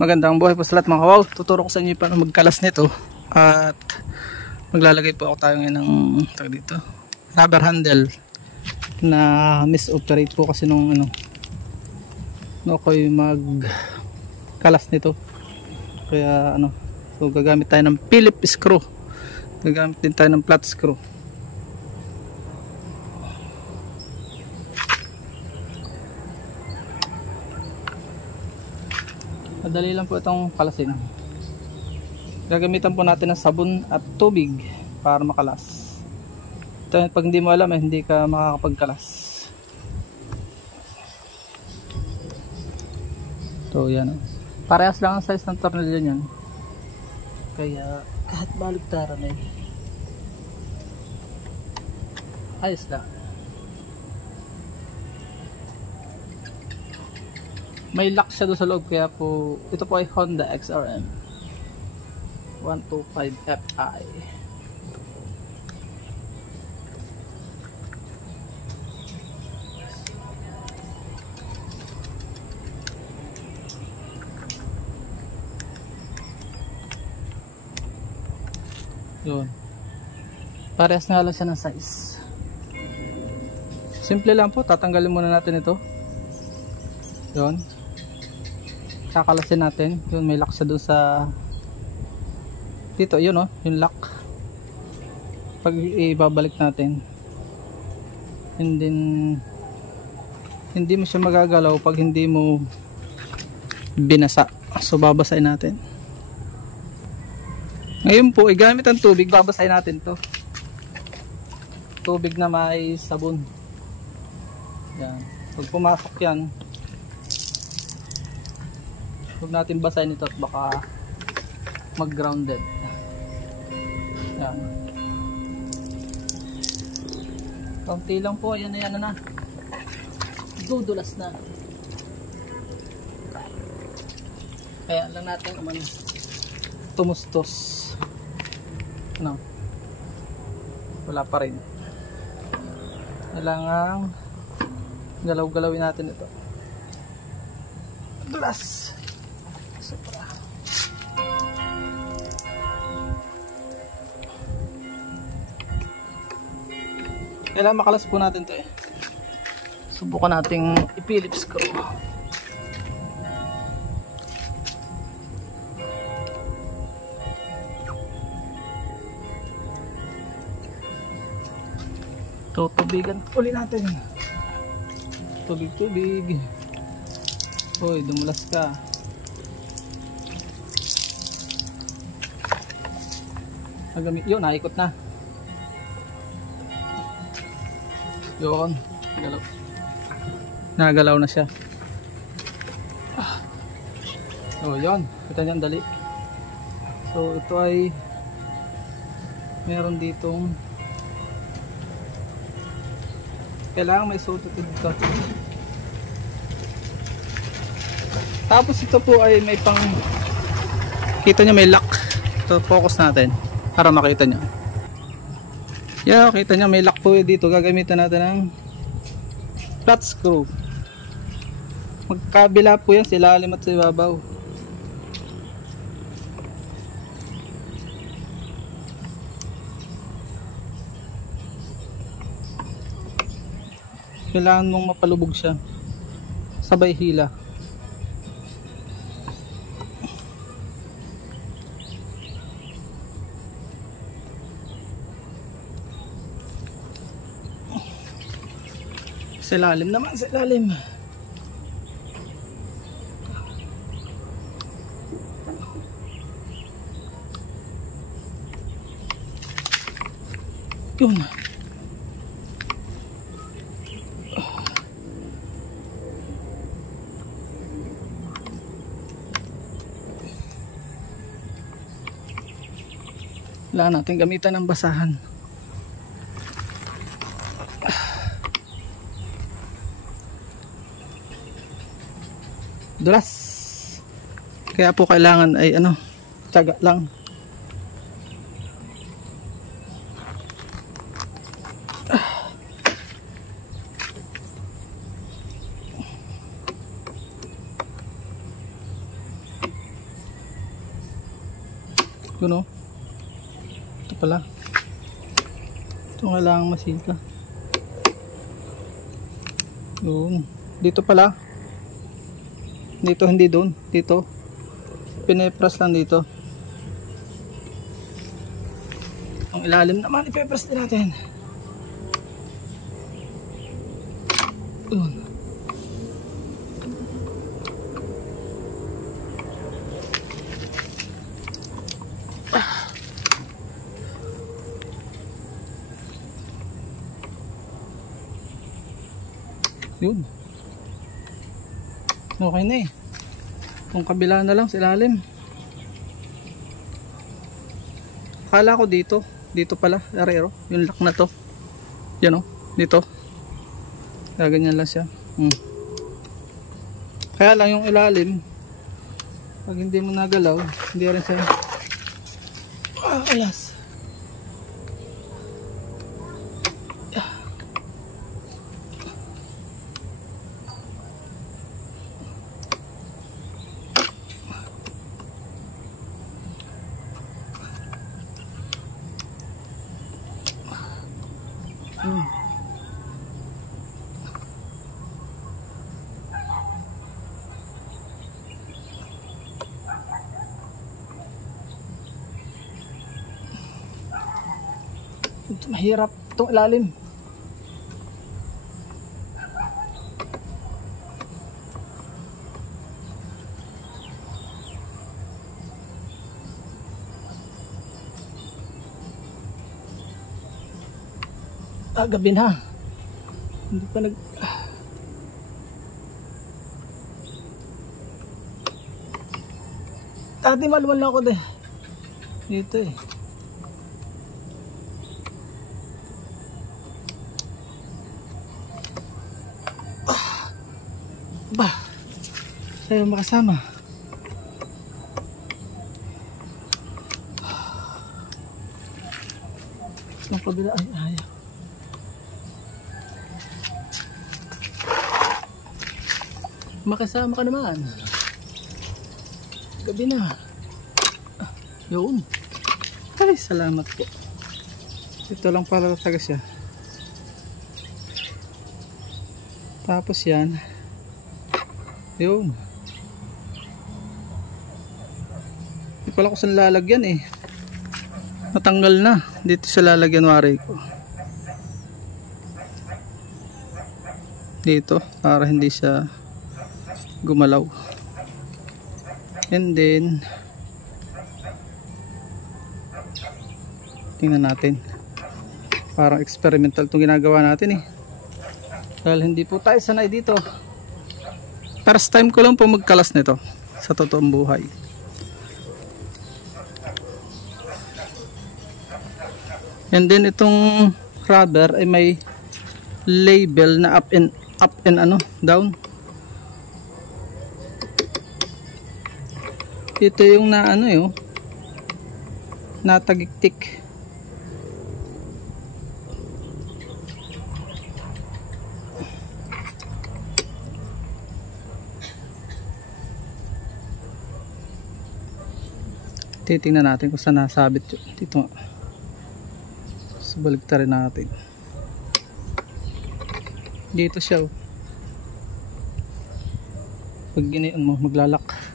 Magandang buhay po sa lahat mga kawaw. Tuturo ko sa inyo paano magkalas nito. At maglalagay po ako tayo ngayon ng dito, rubber handle na misoperate po kasi nung ako'y magkalas nito. Kaya so gagamit tayo ng Phillips screw. Gagamit din tayo ng flat screw. Madali lang po itong kalasin. Gagamitan po natin ng sabon at tubig para makalas. Ito, pag hindi mo alam hindi ka makakapagkalas. Ito yan. Parehas lang ang size ng tornilyo niyan. Kaya kahit baligtaran ayos lang. May lock siya doon sa loob, kaya po ito po ay Honda XRM 125 Fi. Yun. Parehas nga lang siya ng size. Simple lang po, tatanggalin muna natin ito. Yun. Kakalasin natin. Yun, may lock siya doon sa dito, yun yung lock. Pag ibabalik natin, hindi mo siya magagalaw pag hindi mo binasa. So babasahin natin. Ngayon po, gamit ang tubig, babasahin natin to. Tubig na may sabon. Yan. Pag pumasok yan, huwag natin basahin ito at baka mag-grounded. Yan. Kaunti lang po, yan na. Dudulas na. Kaya lang natin tumustos. Wala pa rin. Kailangan galaw-galawin natin ito. Dulas. Sobra. Kailangan makalas po natin ito Subukan nating i-Phillips screw. Tutubigan uli natin. Tubig. Hoy, dumulas ka. Yun, naikot na. Yun, galaw. Nagalaw na siya. So yun, kita niyan dali. So ito ay meron ditong kailangan may sutot dito. Tapos ito po ay may pang, kita nyo may lock. Ito, focus natin para makita nyo. Yeah, kita nyo may lock po dito. Gagamitan natin ng flat screw. Magkabila po yan, sa ilalim at sa ibabaw. Kailangan mong mapalubog siya. Sabay hila. Sa ilalim naman, sa ilalim. Yun. Kailangan natin gamitan ng basahan. Dulas. Kaya po kailangan ay tiyaga lang. Yun o. Ito pala. Ito kailangang masika. Yun. Dito pala. Dito, hindi doon. Dito. Pinipras lang dito. Ang ilalim naman, ipipras din natin. Yun. Yun. Okay na eh. Kung kabila na lang sa ilalim. Akala ko dito. Dito pala. Arero. Yung lock na to. Yan o. Dito. Gaganyan lang siya. Kaya lang yung ilalim. Pag hindi mo nagalaw, hindi rin siya. Alas. Mahirap itong ilalim. Gabi na. Hindi pa nag... Dati maluman lang ako dito eh. Ba, sa'yo makasama. Ang kabila ay ayaw. Makasama ka naman. Gabi na. Yun. Ay, salamat po. Ito lang para talaga siya. Tapos yan. Yun. Hindi pala ko saan lalagyan eh. Natanggal na. Dito sa lalagyan wari ko. Dito. Para hindi siya gumalaw. And then tingnan natin. Parang experimental itong ginagawa natin eh. Dahil hindi po tayo sanay dito. First time ko lang po magkalas nito sa totoong buhay. And then itong rubber ay may label na up and down. Ito yung natagiktik. Titingnan natin kung saan nasabit yun. Dito nga. So baligtarin natin. Dito siya. Pag ginayon mo, maglalak.